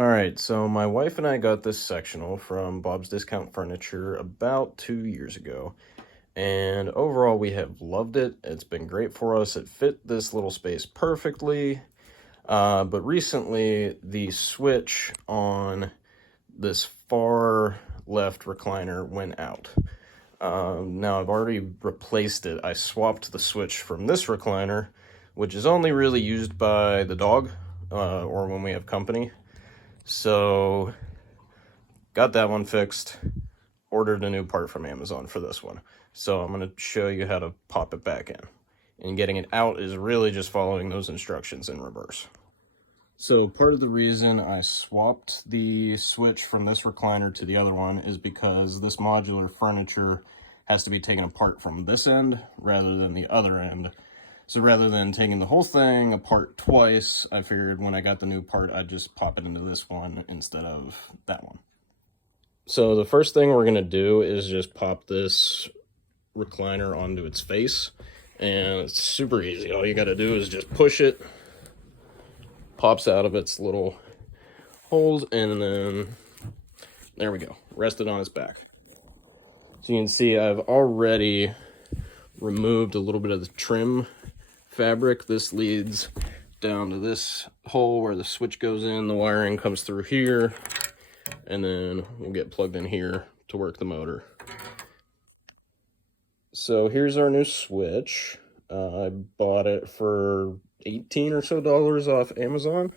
All right, so my wife and I got this sectional from Bob's Discount Furniture about 2 years ago, and overall we have loved it. It's been great for us. It fit this little space perfectly, but recently the switch on this far left recliner went out. Now I've already replaced it. I swapped the switch from this recliner, which is only really used by the dog or when we have company. So got that one fixed, ordered a new part from Amazon for this one. So I'm going to show you how to pop it back in. And getting it out is really just following those instructions in reverse. So part of the reason I swapped the switch from this recliner to the other one is because this modular furniture has to be taken apart from this end rather than the other end. So rather than taking the whole thing apart twice, I figured when I got the new part, I'd just pop it into this one instead of that one. So the first thing we're gonna do is just pop this recliner onto its face. And it's super easy. All you gotta do is just push it, pops out of its little holes, and then there we go, rest it on its back. So you can see I've already removed a little bit of the trim fabric. This leads down to this hole where the switch goes in. The wiring comes through here, and then we'll get plugged in here to work the motor. So here's our new switch. I bought it for $18 or so off Amazon,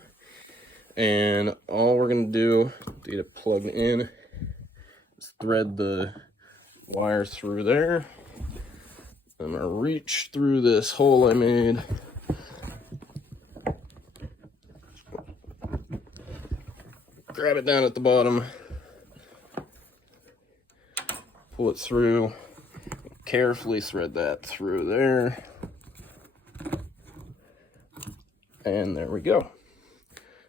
and all we're gonna do to get it plugged in is thread the wire through there. I'm gonna reach through this hole I made, grab it down at the bottom, pull it through, carefully thread that through there, and there we go.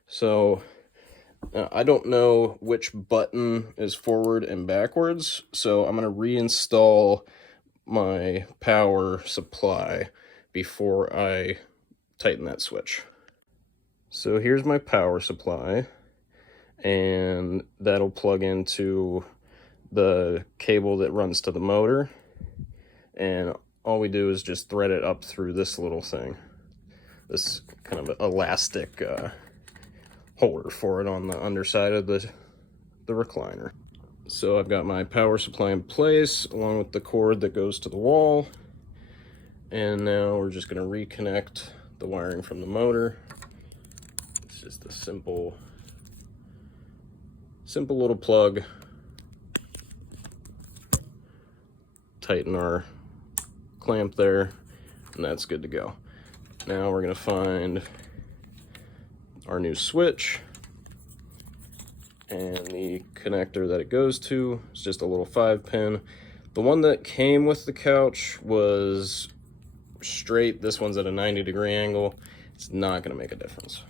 So I don't know which button is forward and backwards, so I'm going to reinstall my power supply before I tighten that switch. So here's my power supply, and that'll plug into the cable that runs to the motor, and all we do is just thread it up through this little thing, this kind of elastic holder for it on the underside of the recliner. So I've got my power supply in place along with the cord that goes to the wall, and now we're just going to reconnect the wiring from the motor. It's just a simple little plug. Tighten our clamp there, and that's good to go. Now we're going to find our new switch, and the connector that it goes to is just a little 5-pin. The one that came with the couch was straight. This one's at a 90-degree angle. It's not going to make a difference.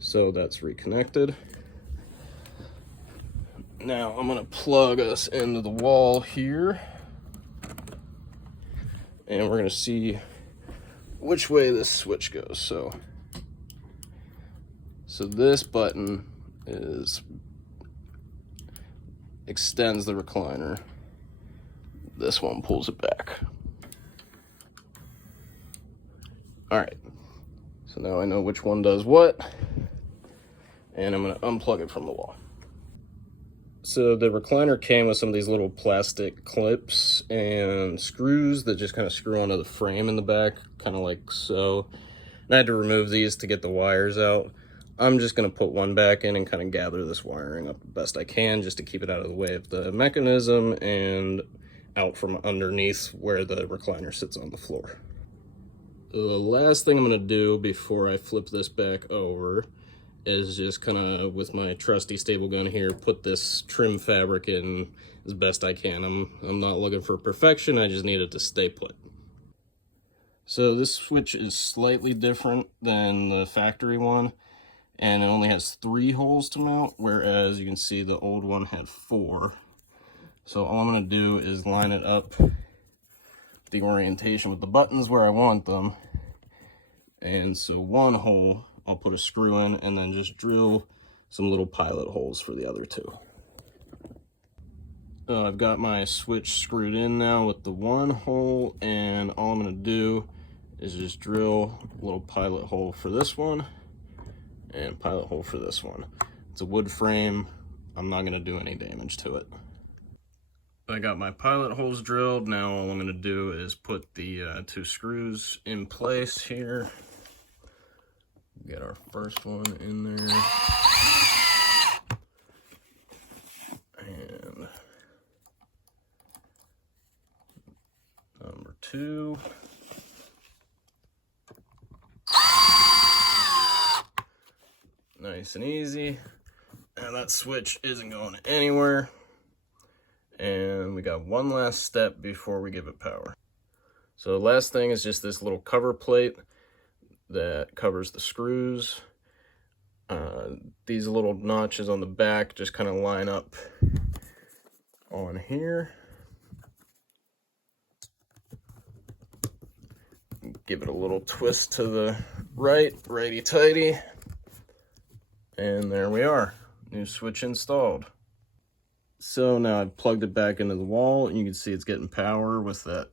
So that's reconnected. Now I'm going to plug us into the wall here, and we're going to see which way this switch goes. So this button extends the recliner. This one pulls it back. All right, so now I know which one does what, and I'm going to unplug it from the wall. So the recliner came with some of these little plastic clips and screws that just kind of screw onto the frame in the back, kind of like so. And I had to remove these to get the wires out. I'm just going to put one back in and kind of gather this wiring up the best I can, just to keep it out of the way of the mechanism and out from underneath where the recliner sits on the floor. The last thing I'm going to do before I flip this back over is just kind of, with my trusty staple gun here, put this trim fabric in as best I can. I'm not looking for perfection, I just need it to stay put. So this switch is slightly different than the factory one, and it only has 3 holes to mount, whereas you can see the old one had 4. So all I'm gonna do is line it up, the orientation with the buttons where I want them. And so one hole, I'll put a screw in and then just drill some little pilot holes for the other two. I've got my switch screwed in now with the one hole, and all I'm gonna do is just drill a little pilot hole for this one and pilot hole for this one. It's a wood frame. I'm not gonna do any damage to it. I got my pilot holes drilled. Now all I'm gonna do is put the two screws in place here. Get our first one in there. And number two. Nice and easy. And that switch isn't going anywhere. And we got one last step before we give it power. So the last thing is just this little cover plate that covers the screws. These little notches on the back just kind of line up on here. Give it a little twist to the right, righty-tighty. And there we are, new switch installed. So now I've plugged it back into the wall, and you can see it's getting power with that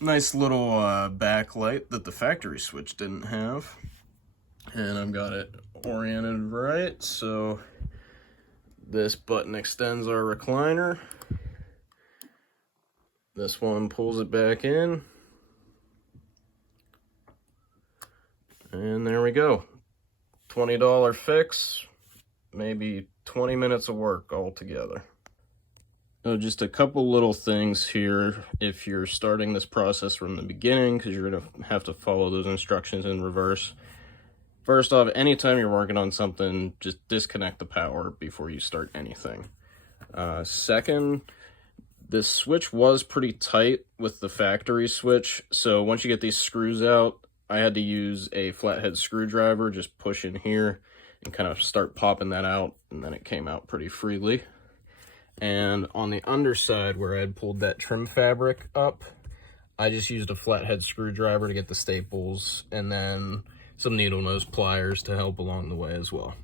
nice little backlight that the factory switch didn't have. And I've got it oriented right, so this button extends our recliner. This one pulls it back in. And there we go. $20 fix, maybe 20 minutes of work altogether. So just a couple little things here if you're starting this process from the beginning, because you're going to have to follow those instructions in reverse. First off, anytime you're working on something, just disconnect the power before you start anything. Second, this switch was pretty tight with the factory switch, so once you get these screws out, I had to use a flathead screwdriver, just push in here and kind of start popping that out, and then it came out pretty freely. And on the underside where I had pulled that trim fabric up, I just used a flathead screwdriver to get the staples, and then some needle nose pliers to help along the way as well.